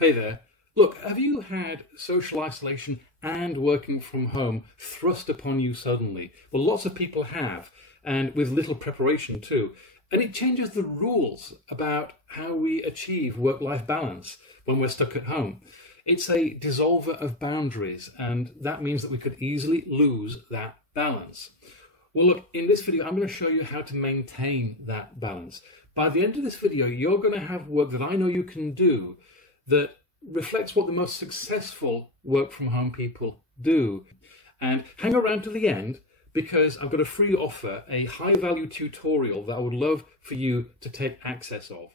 Hey there. Look, have you had social isolation and working from home thrust upon you suddenly? Well, lots of people have, and with little preparation too. And it changes the rules about how we achieve work-life balance when we're stuck at home. It's a dissolver of boundaries, and that means that we could easily lose that balance. Well, look, in this video, I'm going to show you how to maintain that balance. By the end of this video, you're going to have work that I know you can do that reflects what the most successful work from home people do. And hang around to the end, because I've got a free offer, a high value tutorial that I would love for you to take access of.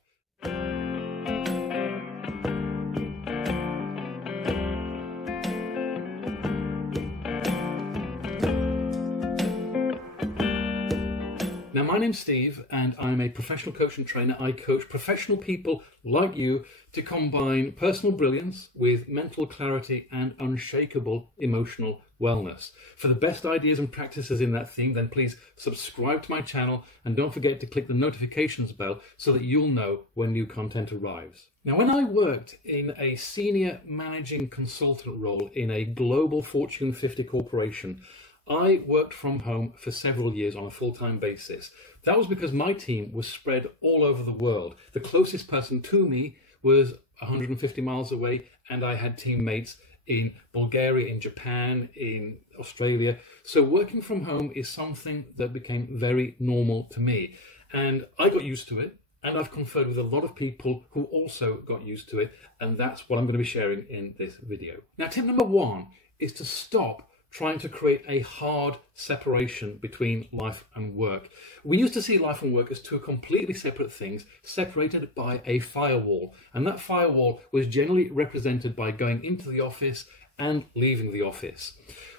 Now, my name's Steve, and I'm a professional coach and trainer. I coach professional people like you to combine personal brilliance with mental clarity and unshakable emotional wellness. For the best ideas and practices in that theme, then please subscribe to my channel and don't forget to click the notifications bell so that you'll know when new content arrives. Now, when I worked in a senior managing consultant role in a global Fortune 50 corporation, I worked from home for several years on a full-time basis. That was because my team was spread all over the world. The closest person to me was 150 miles away, and I had teammates in Bulgaria, in Japan, in Australia. So working from home is something that became very normal to me. And I got used to it, and I've conferred with a lot of people who also got used to it, and that's what I'm going to be sharing in this video. Now, tip number one is to stop trying to create a hard separation between life and work. We used to see life and work as two completely separate things, separated by a firewall. And that firewall was generally represented by going into the office and leaving the office.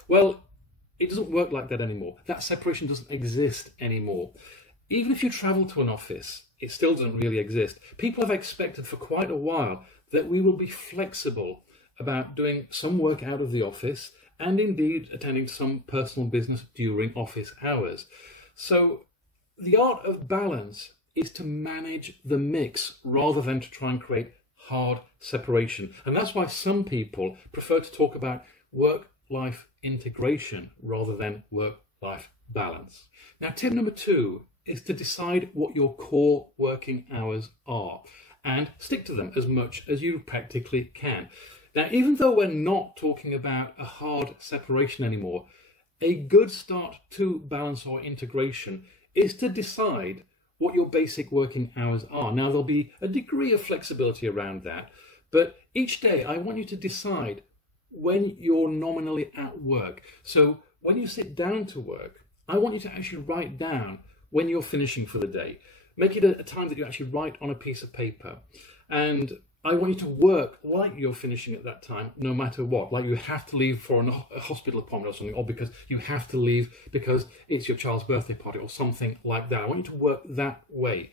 Well, it doesn't work like that anymore. That separation doesn't exist anymore. Even if you travel to an office, it still doesn't really exist. People have expected for quite a while that we will be flexible about doing some work out of the office and indeed attending to some personal business during office hours. So the art of balance is to manage the mix rather than to try and create hard separation. And that's why some people prefer to talk about work-life integration rather than work-life balance. Now, tip number two is to decide what your core working hours are and stick to them as much as you practically can. Now, even though we're not talking about a hard separation anymore, a good start to balance or integration is to decide what your basic working hours are. Now, there'll be a degree of flexibility around that, but each day I want you to decide when you're nominally at work. So when you sit down to work, I want you to actually write down when you're finishing for the day. Make it a time that you actually write on a piece of paper. And I want you to work like you're finishing at that time, no matter what. Like you have to leave for a hospital appointment or something, or because you have to leave because it's your child's birthday party or something like that. I want you to work that way.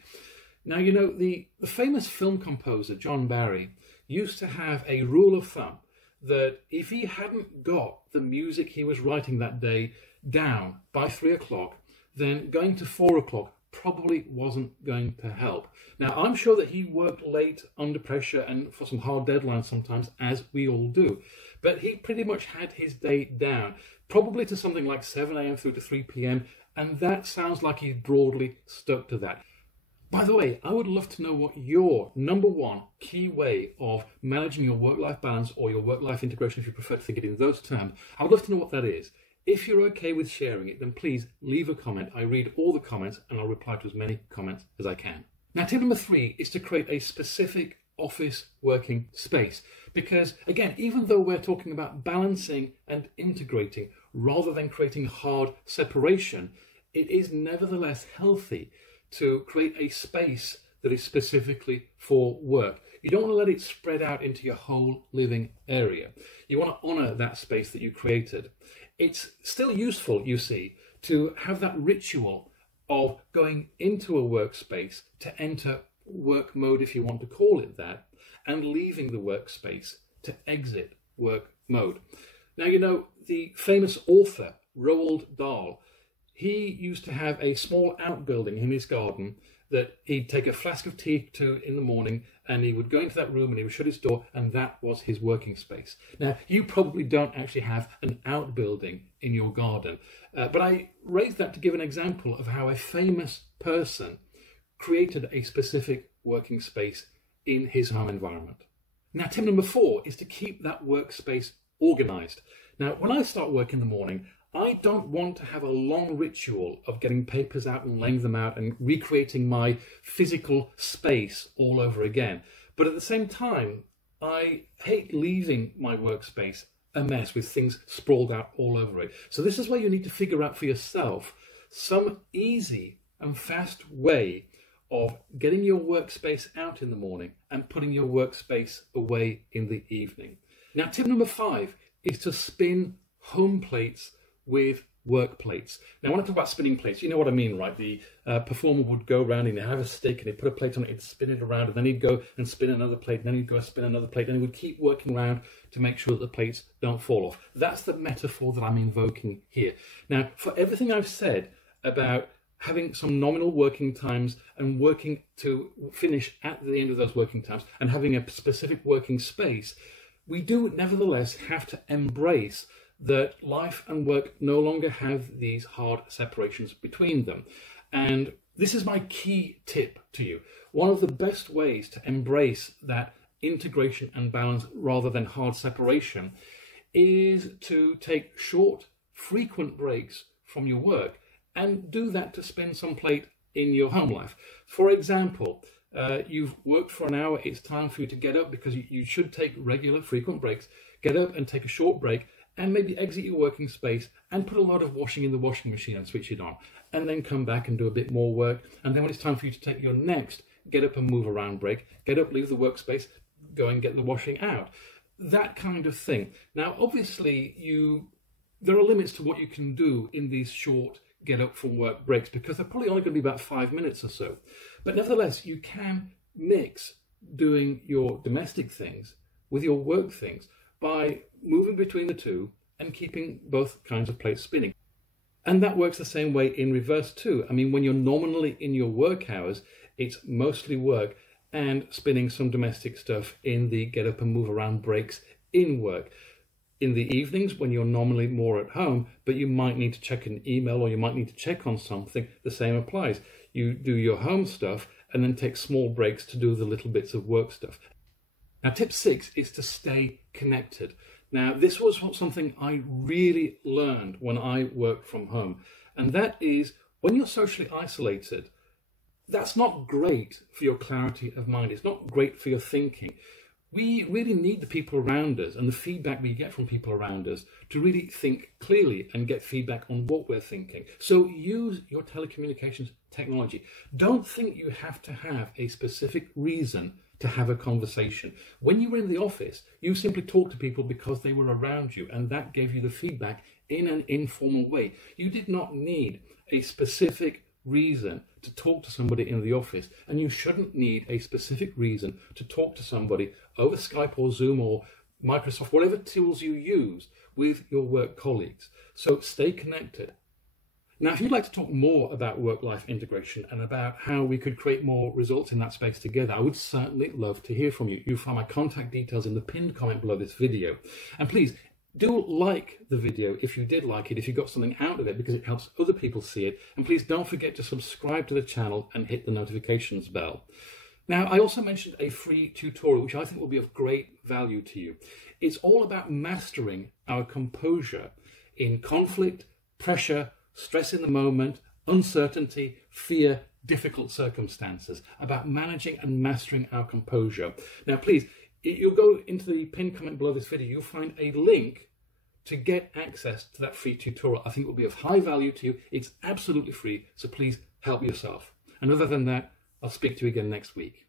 Now, you know, the famous film composer, John Barry, used to have a rule of thumb that if he hadn't got the music he was writing that day down by 3 o'clock, then going to 4 o'clock probably wasn't going to help. Now, I'm sure that he worked late under pressure and for some hard deadlines sometimes, as we all do. But he pretty much had his day down, probably to something like 7 a.m. through to 3 p.m. And that sounds like he broadly stuck to that. By the way, I would love to know what your number one key way of managing your work-life balance or your work-life integration, if you prefer to think it in those terms. I would love to know what that is. If you're okay with sharing it, then please leave a comment. I read all the comments and I'll reply to as many comments as I can. Now, tip number three is to create a specific office working space. Because again, even though we're talking about balancing and integrating rather than creating hard separation, it is nevertheless healthy to create a space that is specifically for work. You don't want to let it spread out into your whole living area. You want to honor that space that you created. It's still useful, you see, to have that ritual of going into a workspace to enter work mode, if you want to call it that, and leaving the workspace to exit work mode. Now, you know, the famous author, Roald Dahl, he used to have a small outbuilding in his garden that he'd take a flask of tea in the morning, and he would go into that room and he would shut his door, and that was his working space. Now, you probably don't actually have an outbuilding in your garden, but I raised that to give an example of how a famous person created a specific working space in his home environment. Now, tip number 4 is to keep that workspace organized. Now, when I start work in the morning, I don't want to have a long ritual of getting papers out and laying them out and recreating my physical space all over again. But at the same time, I hate leaving my workspace a mess with things sprawled out all over it. So this is where you need to figure out for yourself some easy and fast way of getting your workspace out in the morning and putting your workspace away in the evening. Now, tip number 5 is to spin home plates with work plates. Now, when I talk about spinning plates, you know what I mean, right? The performer would go around and he'd have a stick and he'd put a plate on it, he'd spin it around, and then he'd go and spin another plate, and then he'd go and spin another plate, and he would keep working around to make sure that the plates don't fall off. That's the metaphor that I'm invoking here. Now, for everything I've said about having some nominal working times and working to finish at the end of those working times and having a specific working space, we do nevertheless have to embrace that life and work no longer have these hard separations between them. And this is my key tip to you. One of the best ways to embrace that integration and balance rather than hard separation is to take short, frequent breaks from your work and do that to spin some plate in your home life. For example, you've worked for an hour, it's time for you to get up, because you should take regular, frequent breaks. Get up and take a short break, and maybe exit your working space and put a lot of washing in the washing machine and switch it on, and then come back and do a bit more work. And then when it's time for you to take your next get up and move around break, get up, leave the workspace, go and get the washing out. That kind of thing. Now, obviously, there are limits to what you can do in these short get up from work breaks, because they're probably only going to be about 5 minutes or so. But nevertheless, you can mix doing your domestic things with your work things by moving between the two and keeping both kinds of plates spinning. And that works the same way in reverse too. I mean, when you're nominally in your work hours, it's mostly work and spinning some domestic stuff in the get up and move around breaks in work. In the evenings, when you're normally more at home, but you might need to check an email or you might need to check on something, the same applies. You do your home stuff and then take small breaks to do the little bits of work stuff. Now, tip 6 is to stay connected. Now, this was something I really learned when I worked from home, and that is when you're socially isolated, that's not great for your clarity of mind. It's not great for your thinking. We really need the people around us and the feedback we get from people around us to really think clearly and get feedback on what we're thinking. So use your telecommunications technology. Don't think you have to have a specific reason to have a conversation. When you were in the office, you simply talked to people because they were around you, and that gave you the feedback in an informal way. You did not need a specific reason to talk to somebody in the office, and you shouldn't need a specific reason to talk to somebody over Skype or Zoom or Microsoft, whatever tools you use with your work colleagues. So stay connected. Now, if you'd like to talk more about work-life integration and about how we could create more results in that space together, I would certainly love to hear from you. You'll find my contact details in the pinned comment below this video. And please, do like the video if you did like it, if you got something out of it, because it helps other people see it. And please don't forget to subscribe to the channel and hit the notifications bell. Now, I also mentioned a free tutorial, which I think will be of great value to you. It's all about mastering our composure in conflict, pressure, stress in the moment, uncertainty, fear, difficult circumstances, about managing and mastering our composure. Now, please, you'll go into the pinned comment below this video, you'll find a link to get access to that free tutorial. I think it will be of high value to you. It's absolutely free, so please help yourself. And other than that, I'll speak to you again next week.